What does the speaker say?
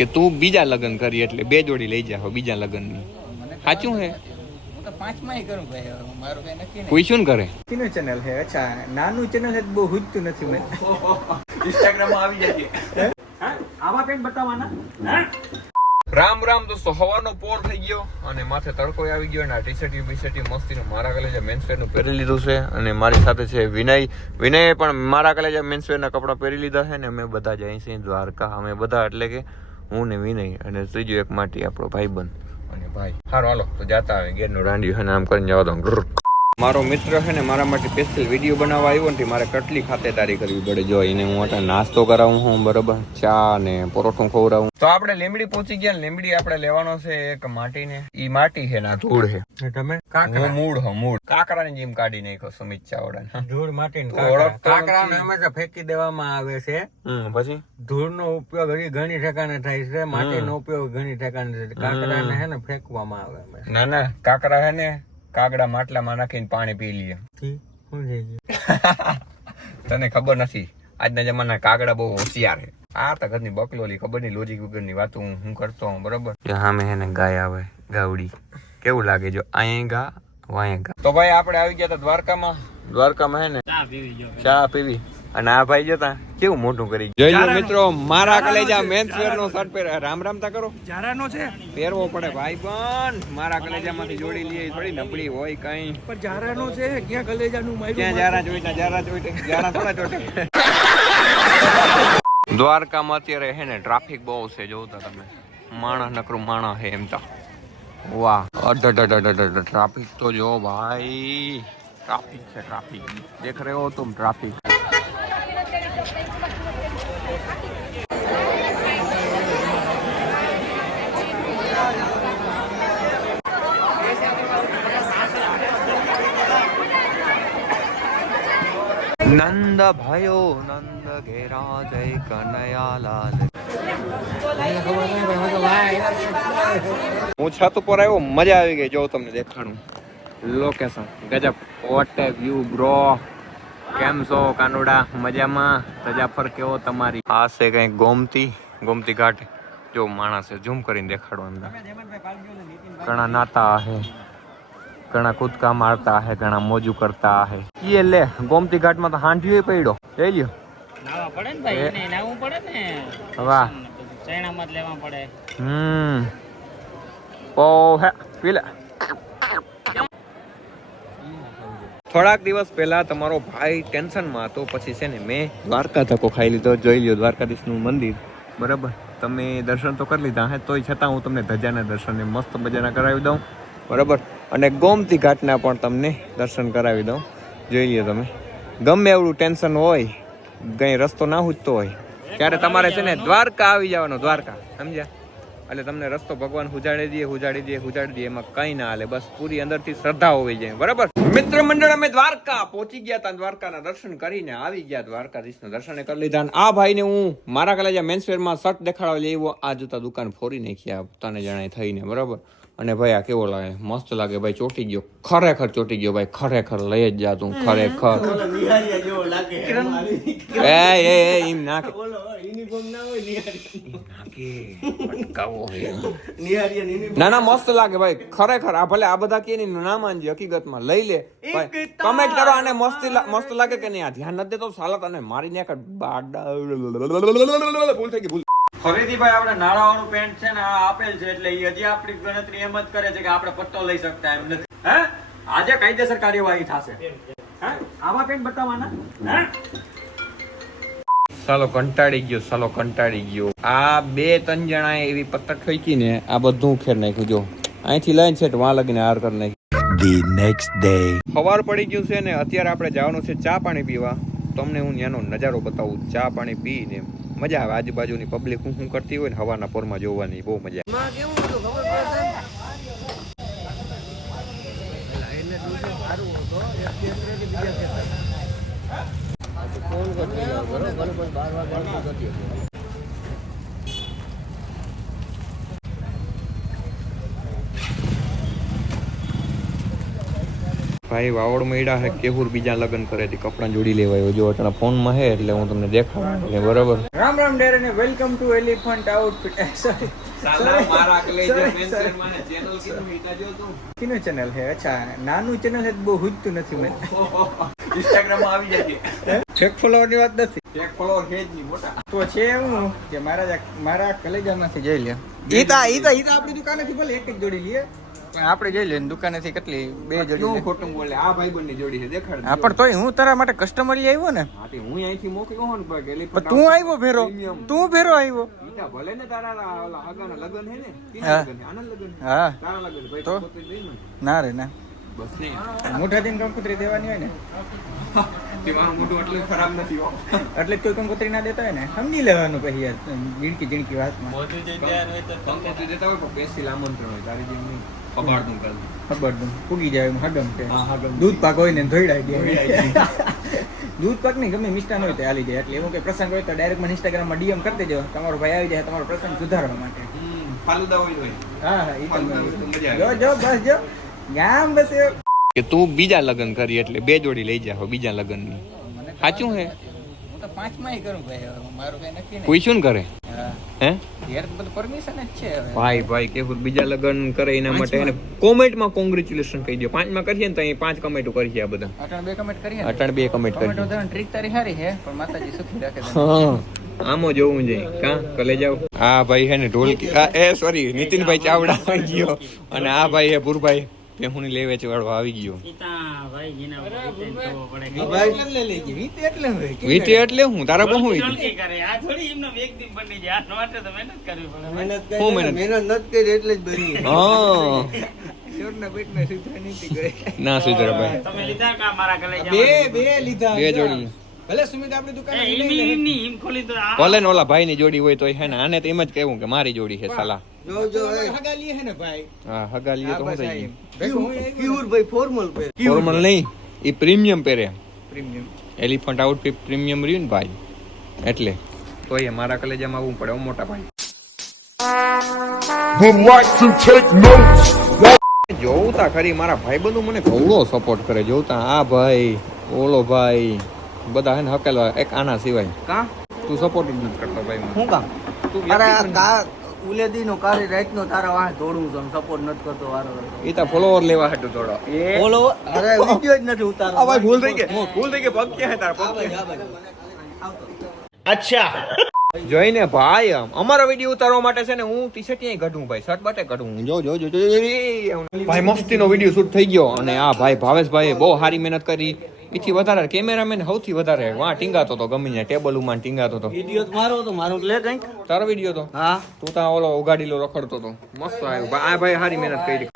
કે તું બીજા લગ્ન કરી એટલે બે જોડી લઈ જાવ બીજા લગ્નની. સાચું હે? કઈ શું કરે કિનું ચેનલ અચ્છા નાનું ચેનલ છે બહુ હુજતું નથી મને. ઇન્સ્ટાગ્રામ આવી જતી આવા કઈ બતાવવાના? રામ રામ દોસ્તો હવાનો પોર થઈ ગયો અને માથે તડકો આવી ગયો અને આ ટી શર્ટ બી શર્ટ મસ્તીનું મારા કલેજા મેન્સવેરનું પહેરી લીધું છે અને મારી સાથે છે વિનય. વિનયે પણ મારા કલેજા મેન્સવેર ના કપડા પહેરી લીધા છે ને અમે બધા જ અહીં છીએ દ્વારકા અમે બધા એટલે કે હું ને વિનય અને ત્રીજો એક માટી આપણો ભાઈબંધ. અને ભાઈ. સારું હાલો, તો જાતા આવે, ઘેરનું રાંડ્યું અને આમ કરીને જવા દો. મારો મિત્ર છે ને મારા માટે સ્પેશિયલ વીડિયો બનાવવા આવ્યો ને મારે કેટલી ખાતેદારી કરવી પડે. જો એને હું અત્યારે નાસ્તો કરાવું હું બરોબર? ચા ને પરોઠું ખવડાવું. તો આપણે લીમડી પહોંચી ગયા ને લીમડી આપણે લેવાનો છે એક માટીને. ઈ માટી છે ના ધૂળ છે. તમે કાકરા. મૂળ હો મૂળ. કાકરાની જેમ કાઢી નાખો સુમિત ચાવડા ધૂળ માટી ને કાકરાને નથી. હંમેશા ફેંકી દેવામાં આવે છે. પછી? ધૂળનો ઉપયોગ હજી ઘણી ઠેકાણે થાય છે. માટીનો ઉપયોગ ઘણી ઠેકાણે થાય છે. કાકરાને હે ને ફેંકવામાં આવે ના ના કાકરા હે ને કાગડા માટલામાં નાખીને પાણી પી લઈએ? તને ખબર નથી આજના જમાના કાગડા બહુ હોશિયાર છે. આ તો ઘરની બકલોલી ખબર નહીં લોજિક વગરની વાત હું હું કરતો હું બરોબર? સામે હે ને ગાય આવે ગાવડી. કેવું લાગે જો અહીં ગા વાય ગા. તો ભાઈ આપણે આવી ગયા હતા દ્વારકામાં. દ્વારકામાં હે ને? ચા પીવી. અને આ ભાઈ જતા કેવું મોટું કરી? જોઈ મિત્રો મારા કલેજા મેન્સ વેર નો શર્ટ પહેરે રામ રામ તા કરો. જારાનો છે. પહેરવો પડે ભાઈ પણ મારા કલેજામાંથી જોડી લઈએ થોડી નબળી હોય કઈ. પણ જારાનો છે. ક્યાં કલેજાનું ક્યાં જારા જોઈતા જારા જોઈતા જારા થોડા જોઈતા દ્વારકામાં અત્યારે હે ને ટ્રાફિક બહુ છે જોતા તમે. માણસ નકરું માણસ હે એમ તો. વાહ. અઢ ટ્રાફિક તો જો ભાઈ. ટ્રાફિક છે ટ્રાફિક. દેખ રહ્યો હો તુમ ટ્રાફિક. નંદ ભયો નંદ ઘેરા જય કનૈયાલાલ હું છત ઉપર આવ્યો, મજા આવી ગઈ, જો તમને દેખાડું. લોકેશન ગજબ. વોટ વ્યૂ બ્રો કેમ છો, કાનુડા? મજામાં? તજાફર કેવો તમારી? આ છે કઈ ગોમતી ગોમતી ઘાટ. જો માણસે ઝૂમ કરીને દેખાડો અંદર. ઘણા નાતા હે. ઘણા કૂદકા મારતા હે ઘણા મોજું કરતા હે. ઈ લે ગોમતી ઘાટમાં તો હાંઠીઓ પડ્યો. લઈ લ્યો. નાવા પડે ને ભાઈ એને નાવું પડે ને. વાહ. ચૈણામાં જ લેવા પડે. હમ. ઓ હે પીલા. થોડાક દિવસ પહેલા તમારો ભાઈ ટેન્શનમાં હતો પછી છે ને મેં દ્વારકા ધક્કો ખાઈ લીધો જોઈ લ્યો દ્વારકાધીશનું મંદિર. બરાબર? તમે દર્શન તો કરી લીધા હે તોય છતાં હું તમને ધજાના દર્શન મસ્ત મજાના કરાવી દઉં. બરાબર? અને ગોમતી ઘાટના પણ તમને દર્શન કરાવી દઉં. જોઈ લ્યો તમે. ગમે એવડું ટેન્શન હોય, કઈ રસ્તો ના હૂજતો હોય, ત્યારે તમારે છે ને દ્વારકા આવી જવાનો, દ્વારકા, સમજ્યા? એટલે તમને રસ્તો ભગવાન હુજાડી દે હુજાડી દે હુજાડી દે, એમાં કઈ ના હાલે, બસ પૂરી અંદરથી શ્રદ્ધા હોવી જોઈએ, બરાબર? મિત્ર મંડળ, અમે દ્વારકા પહોંચી ગયા હતા દ્વારકાના દર્શન કરીને આવી ગયા, દ્વારકાધીશના દર્શન કરી લીધા. આ ભાઈને હું મારા કલેજા મેન્સવેરમાં શર્ટ દેખાડવા લેવો આ જોતા દુકાન ફોરી નાખ્યા પોતાને જણાય થઈને, બરાબર? અને ભાઈ આ કેવો લાગે? મસ્ત લાગે ભાઈ ચોટી ગયો. ખરેખર ચોટી ગયો ભાઈ ખરેખર લઈ જ જા તું ખરેખર. એ એ એ એમ ના કે. ના ના મસ્ત લાગે ભાઈ ખરેખર. આ ભલે આ બધા કે ના માનજે હકીકતમાં. લઈ લે. ભાઈ કમેન્ટ કરો આને મસ્તી મસ્ત લાગે કે નહીં? આ ધ્યાન નથી દેતો સાલા તને મારી નાખ. બાડા. ભૂલ થઈ ગઈ ભૂલ. ફરીથી ભાઈ આપણે નાળાવાળું પેન્ટ છે ને આ આપેલ છે એટલે હજી આપણી ગણતરી એમ જ કરે છે કે આપણે પટ્ટો લઈ શકતા એમ નથી. હે? આજે કાયદેસર કાર્યવાહી થશે. હે? આવા પેન્ટ બતાવવાના? હે? સાલો કંટાળી ગયો સાલો કંટાળી ગયો. આ બે ત્રણ જણા એવી પત્તર ઠોકી ને આ બધું ઉખેર નાખ્યું જો. અહીંથી લઈને છે વાં લગીને હાર કરી નાખી. ધી નેક્સ્ટ ડે સવાર પડી ગયું છે ને અત્યારે આપણે જવાનું છે ચા પાણી પીવા. તમને હું ત્યાંનો નજારો બતાવું ચા પાણી પીને. મજા આવે આજુબાજુની પબ્લિક હું શું કરતી હોય ને હવાના પોરમાં જોવાની બહુ મજા આવે. ભાઈ વાવડ મળ્યા હે કેહુર બીજા લગ્ન કરે છે કપડાં જોડી લેવાયો જો અટણા ફોનમાં હે એટલે હું તમને દેખાડું. બરાબર. રામ રામ ડેર અને welcome to elephant outfit sorry Kino channel હે? અચ્છા નાનું ચેનલ હે તો બહુ હુજતું નથી મેં ઇન્સ્ટાગ્રામમાં આવી જાય ફેક ફોલોવરની વાત નથી. એક ફોલોવર હે જ નહીં મોટા. તો છે એવું કે મારા જ- મારા કલેજામાંથી જોઈ લે ઈ તો ઈ તો ઈ તો આપણી દુકાનેથી ભલે એક જ જોડી લઈએ આપણે જોઈ લઈએ દુકાનેથી કેટલી બે જોડી કેવું ખોટું બોલે? આ ભાઈ બંને જોડી છે દેખાડ હા પણ તોય હું તારા માટે કસ્ટમર આવ્યો ને? હા તે હું અહીંથી મોકલ્યો હો ને ભાઈ પણ તું આવ્યો ભેરો તું ભેરો આવ્યો. ઈટા ભલે ને તારા આગાના લગન હે ને? હા. તીના લગન આના લગન હા. તારા લગન ભાઈ તો? ને રે ના. બસ નહીં. મોઢા દિન કુતરી દેવાની હોય ને? તે મારું મોઢું એટલું ખરાબ નથી હો. એટલે કોઈ કંકોત્રી ના દેતા હોય ને? સમજી લેવાનું પછી યાર જીણકી જીણકી વાતમાં. કંકોત્રી દેતા હોય પણ પેન્સિલ આમંત્રણ હોય તારી જેમ નહીં. ખબર દઉં પૂગી જાય દૂધ પાક હોય ને ધોઈડાઈ દે દૂધ પાક નહીં ગમે મિષ્ટાન હોય તો હાલી જાય. એટલે એવું કે પ્રસંગ હોય તો ડાયરેક્ટ મને ઇન્સ્ટાગ્રામમાં ડીએમ કરી દેજો. તમારો ભાઈ આવી જાય તમારો પ્રસંગ સુધારવા માટે. ફાલુદા હોય હોય. હા હા હોય તો જો જો બસ જો. ગામ બસ કે તું બીજા લગ્ન કરી એટલે બે જોડી લઈ જાવ બીજા લગ્નની સાચું હે? કરું ભાઈ ભાઈ બીજા લગ્ન કરે એના માટે એને કોમેન્ટમાં કોંગ્રેચ્યુલેશન કહી દો. પાંચમાં કરીએ ને તો અહીં પાંચ કમેન્ટો કરીએ આ બધા. અટાણ બે કમેન્ટ કરીએ અટાણ બે કમેન્ટ કમેન્ટ કરીએ. વધારે ટ્રીક તારી સારી છે પણ માતાજી સુખી રાખે હા. આમાં જોવું જોઈએ કા? કલે જાવ આ ભાઈ હે ને ઢોલકી. એ સોરી નીતિનભાઈ ચાવડા ગયો. અને આ ભાઈ હે ભુરભાઈ. પેહુની લેવે વાળો આવી ગયો. કેવી વીટી એટલે હું તારા બહુ વીટી હું મહેનત? કરી એટલે જ બની હા. ના સુધરા ભાઈ. તમે લીધા કા મારા ગલે બે બે લીધા. બે જોડી ભલે સુમિત આપણી દુકાને ઓલા ભાઈ ની જોડી હોય તો હે ને આને તો એમ જ કહેવું કે મારી જોડી છે સાલા. જો જો હગા હે ને ભાઈ? હા હગા તો હું થઈ કિયુર ભાઈ ફોર્મલ પહેર ફોર્મલ નહીં એ પ્રીમિયમ પહેરે. પ્રીમિયમ એલિફન્ટ આઉટફિટ પ્રીમિયમ રહ્યું ને ભાઈ. એટલે. તો એ મારા કલેજામાં આવવું પડે મોટા ભાઈ. ખરી મારા ભાઈબંધો મને ઘવડો સપોર્ટ કરે જોવતા આ ભાઈ ઓલો ભાઈ બધા હે ને હકેલવા એક આના સિવાય. કા? તું સપોર્ટ જ નથી કરતો ભાઈ હું તું કા ઉલેદી નો કારી રાત નો તારા વાહ દોડું છું સપોર્ટ નથી કરતો વારો ઈ તો ફોલોવર લેવા હાટુ થોડો એ બોલો અરે વિડિયો જ નથી ઉતારતો આ ભાઈ ભૂલ થઈ ગઈ ભૂલ થઈ ગઈ પગ ક્યાં હે તારા પગ ક્યાં? જોઈને ભાઈ આમ અમારો વીડિયો ઉતારવા માટે છે ને હું ટી શર્ટ ક્યાંય કાઢું ભાઈ શર્ટ બાટે કાઢું જો જો જો ભાઈ મસ્તીનો વીડિયો શૂટ થઈ ગયો અને આ ભાઈ ભાવેશભાઈ બહુ સારી મહેનત કરી એથી વધારે કેમેરામેન સૌથી વધારે વાં ટીંગાતો તો ગમે ત્યાં ટેબલ ઉમાં ટીંગાતો તો. વિડિયો મારો તો મારું લે કંઈક. તારો વીડિયો તો? હા. તું તા ઓલો ઉગાડીલો રખડતો તો. મસ્ત આવ્યો. આ ભાઈ સારી મહેનત કરી.